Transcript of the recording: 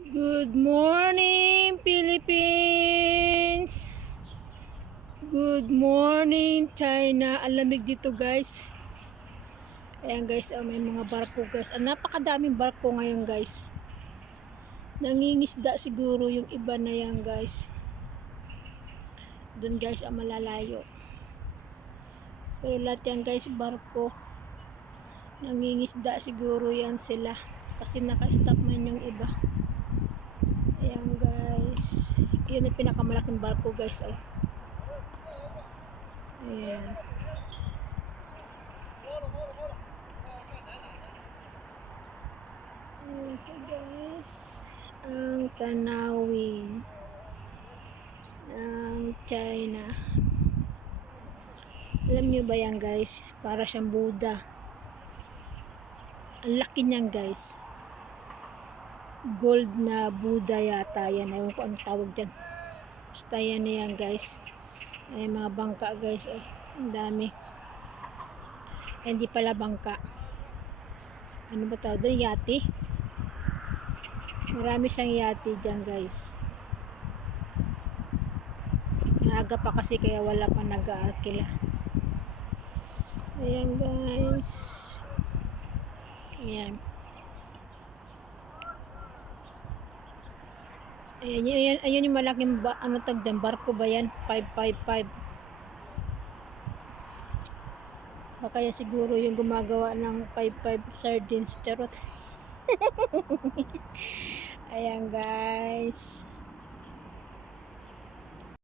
Good morning, Philippines! Good morning, China! Ang lamig dito, guys. Ayan, guys, may mga barko, guys. Napakadaming barko ngayon, guys. Nangingisda siguro yung iba na yan, guys. Doon, guys, malalayo. Pero lahat yan, guys, barko. Nangingisda siguro yan sila. Kasi naka-stop man yung iba. Ayan, guys. Yun yung pinakamalaking barko, guys. Oh. Ayan. Ayan siya, guys. Ang tanawin ng China. Alam nyo ba yan, guys? Para siyang Buddha. Ang laki niyan, guys. Gold na Buddha yata yan. Ewan ko anong tawag dyan. Basta yan na yan, guys. Ay mga bangka, guys. Oh, ang dami. Hindi pala bangka. Ano ba tawag doon? Yati. Marami siyang yati dyan, guys. Maaga pa kasi kaya wala pa nag-aarkila. Ayan, guys. Ayan. Ayan yung malaking barko ba yan? 555. Baka yan siguro yung gumagawa ng 55 sardines. Charot. Ayan, guys.